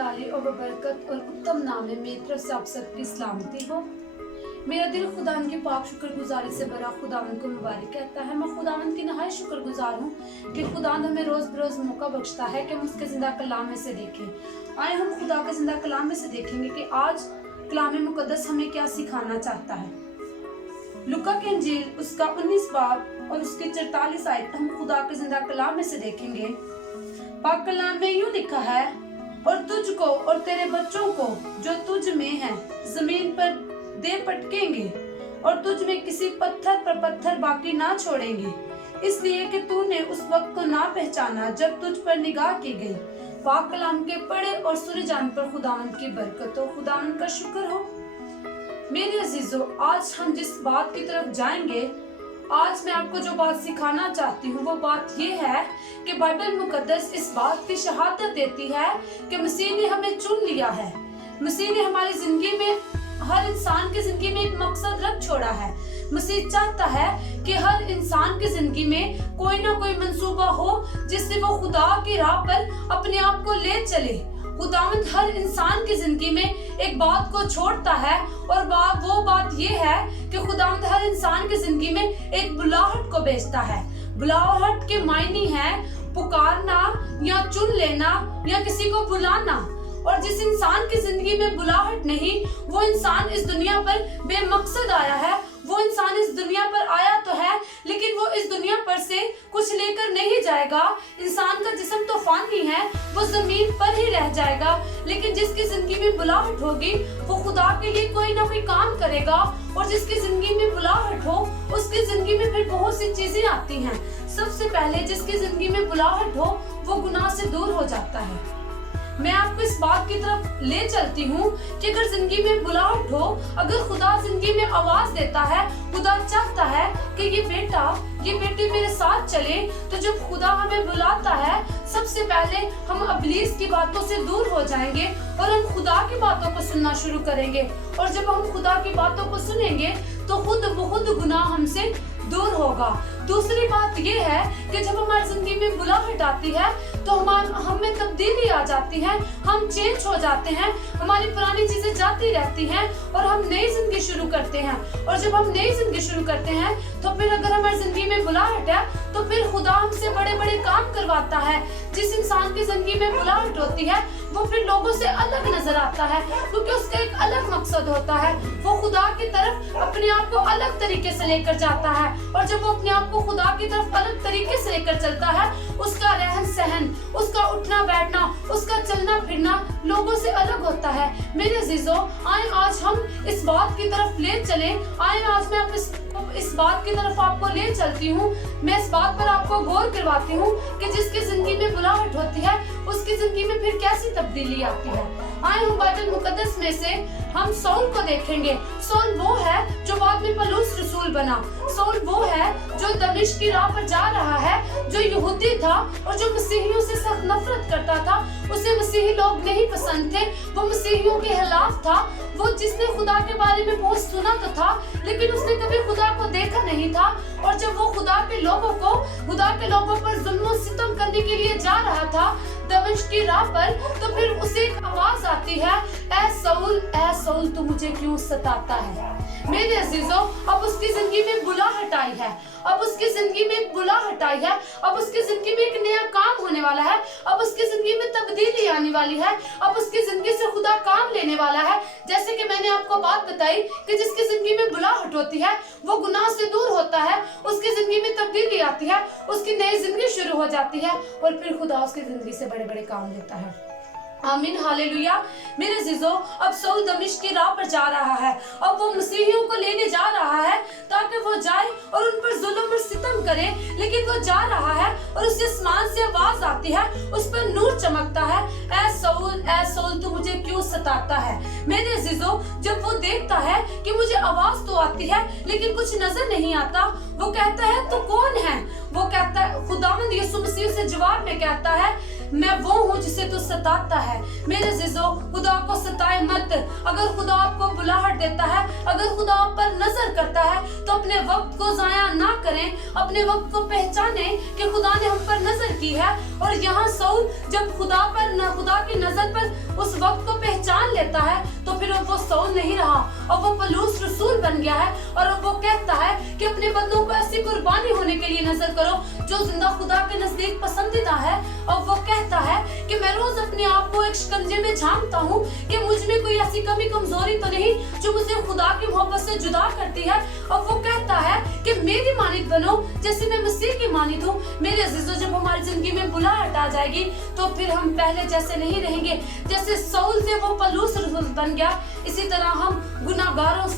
जलाली और बरकत और उत्तम नाम है, मेरी तरफ से आप सबकी सलामती हो। मेरा दिल खुदावंद की पाक शुक्रगुजारी से भरा खुदावंद को मुबारक कहता है। मैं खुदावंद की नहायत शुक्रगुजार हूँ कि खुदावंद हमें रोज बरोज मौका बख्शता है कि हम उसके जिंदा कलाम में से देखें। आए हम खुदा के जिंदा कलाम में से देखेंगे कि आज कलाम मुकद्दस हमें क्या सिखाना चाहता है। लुका की इंजील उसका 19 बाब और उसके 44 आयत हम खुदा के जिंदा कलाम में से देखेंगे। पाक कलाम में यूं लिखा है, और तुझको और तेरे बच्चों को जो तुझ में है जमीन पर दे पटकेंगे और तुझ में किसी पत्थर पर पत्थर बाकी ना छोड़ेंगे, इसलिए कि तूने उस वक्त को ना पहचाना जब तुझ पर निगाह की गई। पाक कलाम के पढ़े और सुने जान पर खुदावंद की बरकत हो, खुदावंद का शुक्र हो। मेरे अजीजों, आज हम जिस बात की तरफ जाएंगे, आज मैं आपको जो बात सिखाना चाहती हूँ वो बात ये है कि बाइबल मुकद्दस इस बात की शहादत देती है कि मसीह ने हमें चुन लिया है। मसीह ने हमारी जिंदगी में, हर इंसान की जिंदगी में एक मकसद रख छोड़ा है। मसीह चाहता है कि हर इंसान की जिंदगी में कोई ना कोई मंसूबा हो जिससे वो खुदा की राह पर अपने आप को ले चले। खुदावंद हर इंसान की जिंदगी में एक बात को छोड़ता है और वो बात ये है कि खुदावंद हर इंसान की जिंदगी में एक बुलाहट को भेजता है। बुलाहट के मायने है पुकारना या चुन लेना या किसी को बुलाना। और जिस इंसान की जिंदगी में बुलाहट नहीं, वो इंसान इस दुनिया पर बेमकसद आया है। वो इंसान इस दुनिया पर आया तो है, लेकिन वो इस दुनिया पर से कुछ लेकर नहीं जाएगा। इंसान का जिस्म तो फानी है, वो जमीन पर ही रह जाएगा। लेकिन जिसकी जिंदगी में बुलाहट होगी वो खुदा के लिए कोई ना कोई काम करेगा। और जिसकी जिंदगी में बुलाहट हो उसकी जिंदगी में फिर बहुत सी चीजें आती हैं। सबसे पहले जिसकी जिंदगी में बुलाहट हो वो गुनाह से दूर हो जाता है। मैं आपको इस बात की तरफ ले चलती हूँ कि अगर जिंदगी में बुलाहट हो, अगर खुदा जिंदगी में आवाज देता है, खुदा चाहता है कि ये बेटा ये बेटी मेरे साथ चले, तो जब खुदा हमें बुलाता है सबसे पहले हम इब्लीस की बातों से दूर हो जाएंगे और हम खुदा की बातों को सुनना शुरू करेंगे। और जब हम खुदा की बातों को सुनेंगे तो खुद बहुत गुनाह हमसे दूर होगा। दूसरी बात ये है कि जब हमारी जिंदगी में बुलाहट आती है तो हमें तब्दीली आ जाती है, हम चेंज हो जाते हैं, हमारी पुरानी चीजें जाती रहती हैं और हम नई जिंदगी शुरू करते हैं। और जब हम नई जिंदगी शुरू करते हैं तो फिर अगर हमारी जिंदगी में बुलाहट है तो फिर खुदा हमसे बड़े बड़े काम करवाता है। जिस इंसान की जिंदगी में बुलाहट होती है वो फिर लोगों से अलग नजर आता है, क्योंकि उसका एक अलग मकसद होता है। वो खुदा की तरफ अपने आप को अलग तरीके से लेकर जाता है। और जब वो अपने आप को खुदा की तरफ अलग तरीके से लेकर चलता है, उसका रहन सहन, उसका उठना बैठना, उसका चलना फिरना लोगों से अलग होता है। मेरे अजीजों, आए आज हम इस बात की तरफ ले चले। आए आज मैं आप इस बात की तरफ आपको ले चलती हूँ। मैं इस बात पर आपको गौर करवाती हूँ कि जिसकी जिंदगी में बुलाहट होती है उसकी जिंदगी में फिर कैसी तब्दीली आती है। आए हम बाइबल मुकद्दस में से हम सौल को देखेंगे। सौल वो है जो बाद में पौलुस रसूल बना। सौल वो है जो दमिश्क की राह पर जा रहा है, जो यहूदी था और जो मसीहियों से सख्त नफरत करता था। उसे मसीही लोग नहीं पसंद थे, वो मसीहियों के खिलाफ था। वो जिसने खुदा के बारे में बहुत सुना तो था, लेकिन उसने कभी खुदा को देखा नहीं था। और जब वो खुदा के लोगों पर जुल्म सितम करने के लिए जा रहा था दमिश्क की राह पर, तो फिर उसे एक आवाज आती है, ऐ सऊल तू मुझे क्यों सताता है। मेरे अजीजों, अब उसकी जिंदगी में बुलाहट आई है। अब उसकी जिंदगी में एक बुलाहट आई है। अब उसकी जिंदगी में एक नया काम होने वाला है। अब उसकी जिंदगी में तब्दीली आने वाली है। अब उसकी जिंदगी से खुदा काम लेने वाला है। जैसे कि मैंने आपको बात बताई कि जिसकी जिंदगी में बुलाहट होती है वो गुनाह से दूर होता है, उसकी जिंदगी में तब्दीली आती है, उसकी नई जिंदगी शुरू हो जाती है और फिर खुदा उसकी जिंदगी से बड़े बड़े काम लेता है। आमीन, हालेलुया। मेरे अजीजों, अब सऊल दमिश्क की राह पर जा रहा है। अब वो मसीहियों को लेने जा रहा है ताकि वो जाए और उन पर जुल्म और सितम करे। लेकिन वो जा रहा है और उससे आसमान से आवाज आती है, उस पर नूर चमकता है, ऐ सऊल तू मुझे क्यों सताता है। मेरे अजीजों, जब वो देखता है कि मुझे आवाज तो आती है लेकिन कुछ नजर नहीं आता, वो कहता है तू कौन है। वो कहता है, खुदावंद यीशु मसीह से जवाब में कहता है, मैं वो हूँ जिसे तू सताता है। मेरे अजीजों, खुदा को सताए मत। अगर खुदा आपको बुलाहट देता है, अगर अगर खुदा आप पर नजर करता है तो अपने वक्त को जाया ना करें, अपने वक्त को पहचाने कि खुदा ने हम पर नजर की है। और यहाँ साउल जब खुदा की नजर पर उस वक्त को पहचान लेता है तो फिर वो साउल नहीं रहा और वो पौलुस रसूल बन गया है। और वो कहता है कि अपने बंदों को ऐसी कुर्बानी होने के लिए नजर करो जो जिंदा खुदा के नजदीक पसंदीदा है। और वो कहता है कि मैं रोज अपने आप को एक शिकंजे में झांकता हूँ कि मुझ में कोई ऐसी कमी कमजोरी तो नहीं जो मुझे खुदा की मोहब्बत से जुदा करती है। और वो कहता है कि मेरी मानित बनो जैसे मैं मसीह की मानित हूँ। मेरे अजीजों, जब हमारी जिंदगी में बुलाहट आ जाएगी तो फिर हम पहले जैसे नहीं रहेंगे। जैसे साउल से वो पौलुस रसूल बन गया, इसी तरह हम गुनाहगारों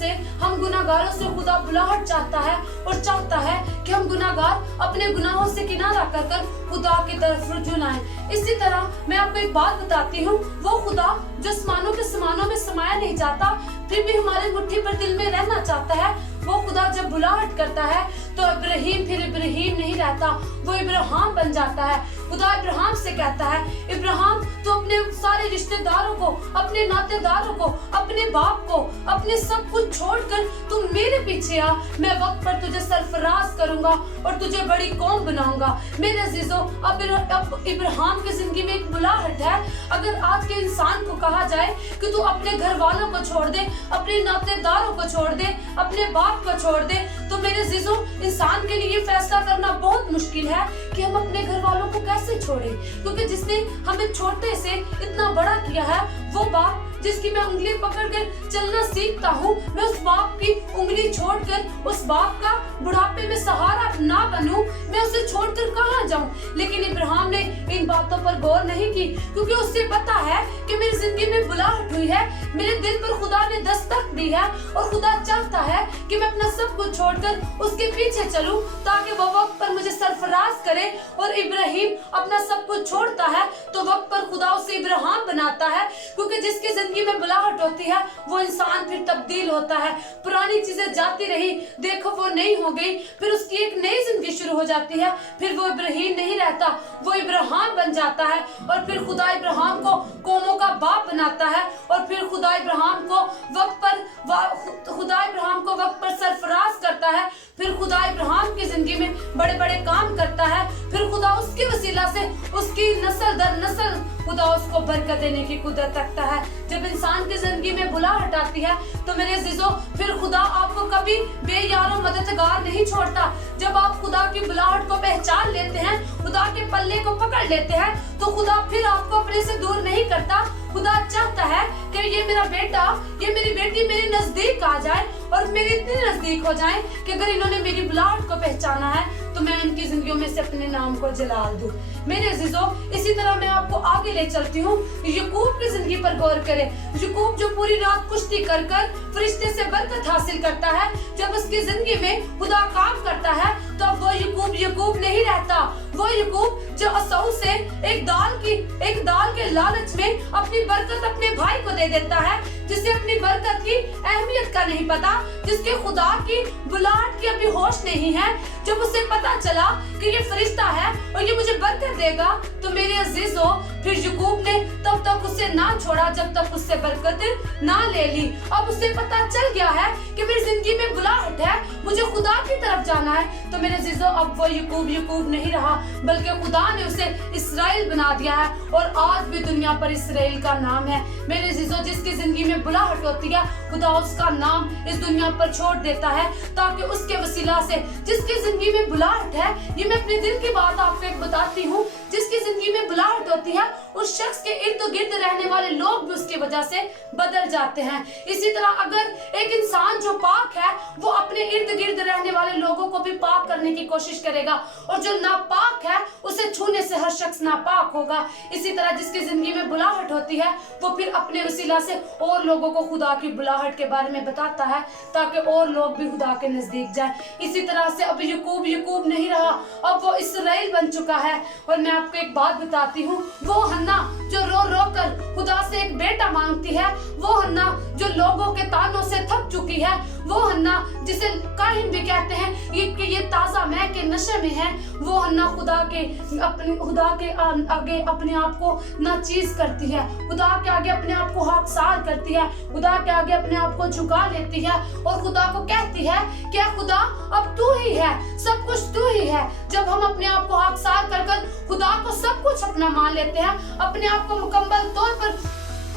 से खुदा बुलाहट चाहता है और चाहता है कि हम गुनाहगार अपने गुनाहों से किनारा कर खुदा की तरफ रुजू लाएं। इसी तरह मैं आपको एक बात बताती हूँ, वो खुदा जो आसमानों के समानों में समाया नहीं चाहता फिर भी हमारे मुट्ठी पर दिल में रहना चाहता है, वो खुदा जब बुलाहट करता है तो इब्राहिम फिर इब्राहिम नहीं रहता, वो इब्राहिम बन जाता है। खुदा इब्राहिम से कहता है, इब्राहिम तो अपने सारे रिश्तेदारों को, अपने नातेदारों को, अपने बाप को, अपने सब कुछ छोड़कर तुम मेरे पीछे आ, मैं वक्त पर तुझे सरफराज करूंगा और तुझे बड़ी कौम बनाऊंगा। मेरे अजीजों, अब इब्राहिम की जिंदगी में एक बुलाहट है। अगर आज के इंसान को कहा जाए कि तू अपने घर वालों को छोड़ दे, अपने नातेदारों को छोड़ दे, अपने बाप को छोड़ दे, तो मेरे अजीजों, इंसान के लिए फैसला करना बहुत मुश्किल है कि हम अपने घर वालों को कैसे छोड़ें, क्योंकि जिसने हमें छोटे से इतना बड़ा किया है, वो बाप जिसकी मैं उंगली पकड़कर चलना सीखता हूँ, मैं उस बाप की उंगली छोड़कर उस बाप का बुढ़ापे में सहारा ना बनूं, मैं उसे छोड़कर कहाँ जाऊं। लेकिन इब्राहिम ने इन बातों पर गौर नहीं की, क्योंकि उससे पता है कि मेरी जिंदगी में बुलाहट हुई है, मेरे दिल पर खुदा ने दस्तक दी है और खुदा चाहता है कि मैं अपना सब कुछ छोड़कर उसके पीछे चलूं ताकि वो वक्त पर मुझे सरफराज करे। और इब्राहिम अपना सब कुछ छोड़ता है तो वक्त पर खुदा उसे इब्राहिम बनाता है, क्योंकि जिसकी जिंदगी में बुलाहट होती है वो इंसान फिर तब्दील होता है। पुरानी चीजें जाती रही, देखो वो नई हो गई, फिर उसकी एक नई जिंदगी शुरू हो जाती है, फिर वो इब्राहिम नहीं रहता, वो इब्राहिम बन जाता है। और फिर खुदा इब्राहिम को कौमों का बाप बनाता है और फिर खुदा इब्राहिम को वक्त पर सरफराज करता है। फिर खुदा इब्राहिम की जिंदगी में बड़े बड़े काम करता है, फिर खुदा उसके वसीला से उसकी नस्ल दर नस्ल खुदा उसको बरकत देने की कुदरत रखता है। जब इंसान की जिंदगी में बुलाहट आती है तो मेरे अजीजों, फिर खुदा आपको कभी बेयारो मददगार नहीं छोड़ता। जब आप खुदा की बुलाहट को पहचान लेते हैं, खुदा के पल्ले को पकड़ लेते हैं, तो खुदा फिर आपको अपने से दूर नहीं करता। खुदा चाहता है कि ये मेरा बेटा, ये मेरी बेटी मेरे नजदीक आ जाए और मेरे इतने नजदीक हो जाए कि अगर इन्होंने मेरी बुलाहट को पहचाना है तो मैं इनकी जिंदगियों में से अपने नाम को जलाल दूं। मेरे अजीजों, इसी तरह मैं आपको आगे ले चलती हूँ। याकूब की जिंदगी पर गौर करें। याकूब जो पूरी रात कुश्ती कर फरिश्ते से बरकत हासिल करता है, जब उसकी जिंदगी में खुदा काम करता है तो अब वो याकूब नहीं रहता। वो याकूब जो असौ से एक दाल के लालच में अपनी बरकत अपने भाई को दे देता है, जिसे अपनी बरकत की अहमियत का नहीं पता, जिसके खुदा की बुलाहट की अभी होश नहीं है। जब उसे पता चला कि ये फरिश्ता है और ये मुझे बरकत देगा, तो मेरे अजीजों, फिर याकूब ने तब तक उसे ना छोड़ा जब तक उससे बरकत ना ले ली। अब उसे पता चल गया है कि मेरी जिंदगी में बुलाहट है, मुझे खुदा की तरफ जाना है। तो मेरे अजीजों, अब वो याकूब नहीं रहा, बल्कि खुदा ने उसे इस्राएल बना दिया है और आज भी दुनिया पर इस्राएल का नाम है। मेरे अजीजों, जिसकी जिंदगी में बुलाहट होती है, खुदा उसका नाम इस दुनिया पर छोड़ देता है ताकि उसके वसीला से जिसकी जिंदगी में बुलाहट है, ये मैं अपने दिल की बात आपको एक बताती हूँ, जिसकी जिंदगी में बुलाहट होती है उस शख्स के इर्द गिर्द रहने वाले लोग भी उसकी वजह से बदल जाते हैं। इसी तरह अगर एक इंसान जो पाक है वो अपने इर्द गिर्द रहने वाले लोगों को भी पाक करने की कोशिश करेगा, और जो नापाक है उसे छूने से हर शख्स नापाक होगा। इसी तरह जिसकी जिंदगी में बुलाहट होती है वो फिर अपने वसीला से और लोगों को खुदा की बुलाहट के बारे में बताता है ताकि और लोग भी खुदा के नजदीक जाए। इसी तरह से अब याकूब नहीं रहा, अब वो इस्राएल बन चुका है। और मैं आपको एक बात बताती हूँ, वो हन्ना जो रो रो कर खुदा से एक बेटा मांगती है, वो हन्ना जो लोगों के तानों से थक चुकी है, वो हन्ना जिसे काहिन भी कहते हैं ये ताजा मै के नशे में है, वो हन्ना खुदा के आगे अपने आप को नाचीज करती है, खुदा के आगे अपने आप को हकसार करती है, खुदा के आगे अपने आप को झुका लेती है और खुदा को कहती है कि खुदा अब तू ही है, सब कुछ तू ही है। जब हम अपने आप को हकसार कर कर खुदा को सब कुछ अपना मान लेते हैं, अपने आप को मुकम्मल तौर पर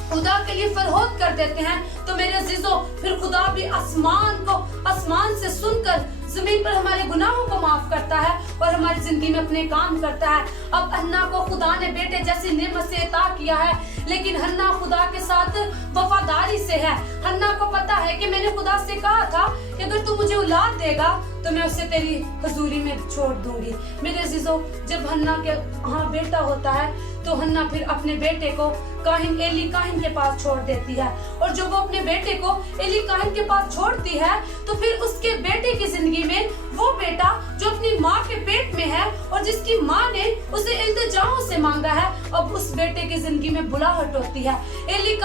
खुदा के लिए फरहोद कर देते हैं, तो मेरे अजीजों फिर खुदा भी आसमान से सुनकर जमीन पर हमारे गुनाहों को माफ करता है और हमारी जिंदगी में अपने काम करता है। अब हन्ना को खुदा ने बेटे जैसी नेमत से अता किया है, लेकिन हन्ना खुदा के साथ वफादारी से है। हन्ना को पता है कि मैंने खुदा से कहा था कि अगर तू मुझे औलाद देगा तो मैं उसे तेरी हजूरी में छोड़ दूंगी। मेरे अजीजों, जब हन्ना के यहाँ बेटा होता है तो हन्ना फिर अपने बेटे को एली काहिन के पास छोड़ देती है, और जब वो अपने बेटे को एली काहिन के पास छोड़ती है तो फिर उसके बेटे की जिंदगी में वो बेटा जो अपनी माँ के पेट में है और जिसकी माँ ने उसे इल्तिजाओं से मांगा है, अब उस बेटे की जिंदगी में बुलाहट होती है। एली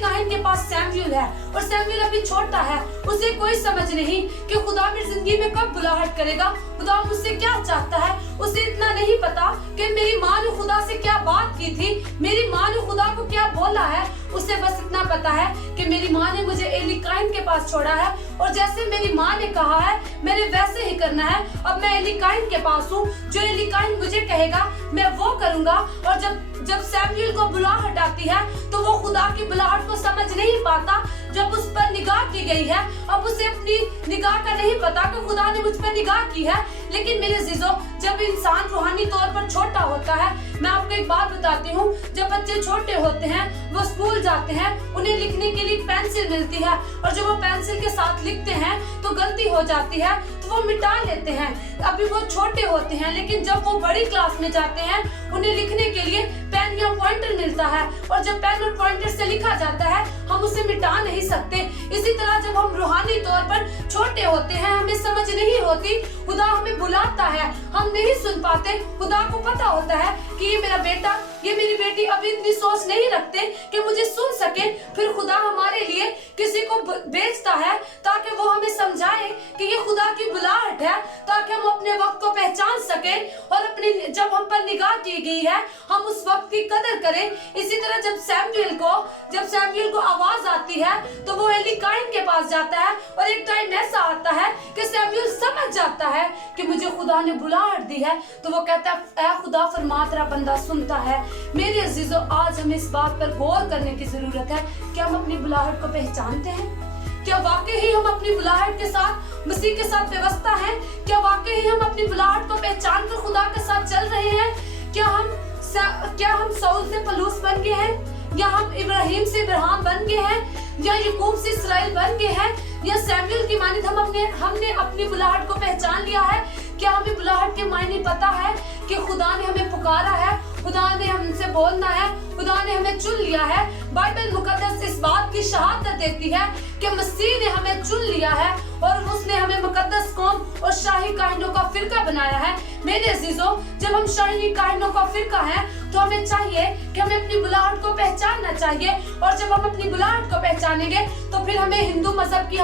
काहिन के पास सैमुएल है और सैमुएल अभी छोटा है, उसे कोई समझ नहीं कि खुदा मेरी जिंदगी में कब बुलाहट करेगा, खुदा मुझसे क्या चाहता है। उसे इतना नहीं पता कि मेरी माँ ने खुदा से क्या बात की थी, मेरी माँ ने खुदा को क्या बोला है। उसे बस इतना पता है कि मेरी माँ ने मुझे एली काहिन के पास छोड़ा है और जैसे मेरी माँ ने कहा है मैंने वैसे ही करना है। अब मैं एली काहिन के पास हूँ, जो एली काहिन मुझे कहेगा मैं वो करूँगा। और जब सैमुएल को बुलाहट आती है तो वो खुदा की बुलाहट को समझ नहीं पाता। जब उस पर निगाह की गई है, अब उसे अपनी निगाह का नहीं पता कि खुदा ने मुझ पर निगाह की है। लेकिन मेरे अजीजों, जब इंसान रूहानी तौर पर छोटा होता है, मैं आपको एक बात बताती हूँ, जब बच्चे छोटे होते हैं वो स्कूल जाते हैं, उन्हें लिखने के लिए पेंसिल मिलती है और जब वो पेंसिल के साथ लिखते हैं तो गलती हो जाती है तो वो मिटा लेते हैं। अभी वो छोटे होते हैं, लेकिन जब वो बड़ी क्लास में जाते हैं उन्हें लिखने के लिए पेन या पॉइंटर मिलता है और जब पेन और पॉइंटर से लिखा जाता है हम उसे मिटा नहीं सकते। इसी तरह जब हम रूहानी तौर पर छोटे होते हैं, हमें समझ नहीं होती, खुदा हमें बुलाता है, हम नहीं सुन पाते। खुदा को पता होता है कि ये मेरा बेटा, ये मेरी बेटी अभी इतनी सोच नहीं रखते कि मुझे सुन सके। फिर खुदा हमारे लिए किसी को भेजता है ताकि वो हमें समझाए कि ये खुदा की बुलाहट है, ताकि हम अपने वक्त को पहचान सके और अपनी जब हम पर निगाह की गई है हम उस वक्त की कदर करें। इसी तरह जब सैमुएल को आवाज आती है तो वो एली काहिन के पास जाता है और एक टाइम ऐसा आता है कि सैमुएल समझ जाता है कि मुझे खुदा ने बुलाहट दी है, तो वो कहता है ऐ खुदा फरमा तेरा बंदा सुनता है। मेरे अजीजों, आज हमें इस बात पर गौर करने की जरूरत है कि हम अपनी बुलाहट को पहचानते हैं। क्या वाकई ही हम अपनी बुलाहट के साथ मसीह के साथ व्यवस्था हैं? क्या वाकई ही हम अपनी बुलाहट को पहचान कर खुदा के साथ चल रहे हैं? क्या हम साउल से पलूस बन गए हैं, या हम इब्राहिम से इब्राहिम बन गए हैं, या याकूब से इसराइल बन गए हैं, या सैमुएल की मानित हमने अपनी बुलाहट को पहचान लिया है? क्या हमें बुलाहट के मायने पता है कि खुदा ने हमें पुकारा है, खुदा ने हमसे बोलना है, खुदा ने हमें चुन लिया है। बाइबल मुकद्दस इस बात की शहादत देती है कि मसीह ने हमें चुन लिया है और उसने हमें मुकद्दस कौम और शाही काहिनों का फिरका बनाया है। मेरे अजीजों, जब हम शाही काहिनों का फिरका हैं तो हमें चाहिए कि हमें अपनी बुलाहट को पहचानना चाहिए, और जब हम अपनी बुलाहट को पहचानेंगे तो फिर हमें हिंदू मजहब की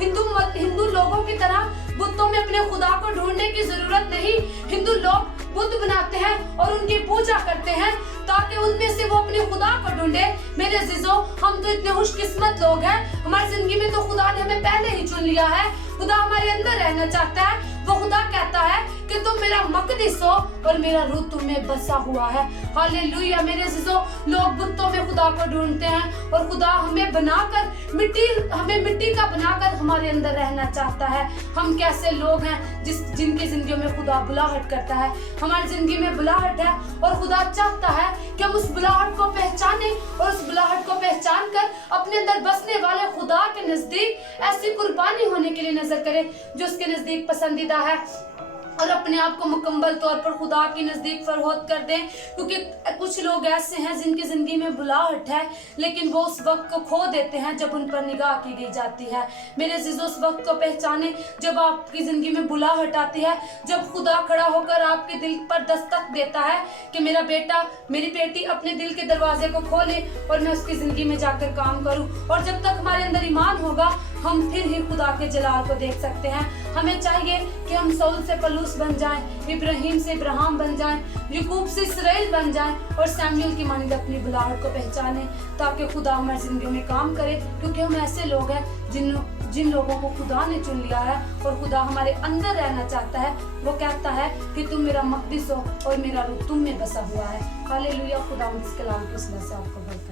हिंदू लोगों की तरह बुतों में अपने खुदा को ढूंढने की जरूरत नहीं। हिंदू लोग बुत बनाते हैं और उनकी पूजा करते हैं ताकि उनमें से वो अपने खुदा को ढूंढे। मेरे अजीजों, हम तो इतने खुशकिस्मत लोग हैं, हमारी जिंदगी में तो खुदा ने हमें पहले ही चुन लिया है। खुदा हमारे अंदर रहना चाहता है। वो खुदा कहता है कि तुम मेरा मकदस हो और मेरा रूह तुम में बसा हुआ है। हालेलुया। मेरे अजीजों, लोग बुतों में खुदा को ढूंढते हैं और खुदा हमें मिट्टी का बनाकर हमारे अंदर रहना चाहता है। हम कैसे लोग हैं जिनकी जिंदगी में खुदा बुलाहट करता है। हमारी जिंदगी में बुलाहट है और खुदा चाहता है कि हम उस बुलाहट को पहचाने और उस बुलाहट को पहचान कर अपने अंदर बसने वाले खुदा के नजदीक ऐसी कुर्बानी होने के लिए नजर करें जो उसके नजदीक पसंदीदा है। और अपने आप को मुकम्मल तौर पर खुदा के नज़दीक फरहद कर दें, क्योंकि कुछ लोग ऐसे हैं जिनकी ज़िंदगी में बुलाहट है, लेकिन वो उस वक्त को खो देते हैं जब उन पर निगाह की गई जाती है। मेरे अज़ीज़ों, उस वक्त को पहचाने जब आपकी ज़िंदगी में बुलाहट आती है, जब खुदा खड़ा होकर आपके दिल पर दस्तक देता है कि मेरा बेटा, मेरी बेटी अपने दिल के दरवाजे को खोले और मैं उसकी ज़िंदगी में जाकर काम करूँ। और जब तक हमारे अंदर ईमान होगा, हम फिर ही खुदा के जलाल को देख सकते हैं। हमें चाहिए कि हम सौल से पलूस बन जाएं, इब्राहिम से इब्राहिम बन जाएं, याकूब से इसराइल बन जाएं और सैमुअल की मानिंद अपनी बुलाहट को पहचानें, ताकि खुदा हमारी जिंदगी में काम करे। क्योंकि हम ऐसे लोग हैं जिन लोगों को खुदा ने चुन लिया है और खुदा हमारे अंदर रहना चाहता है। वो कहता है कि तुम मेरा मक़दिस हो और मेरा रूह तुम में बसा हुआ है। हालेलुया। खुदा इस कलाम की वसीला से आपको बरकत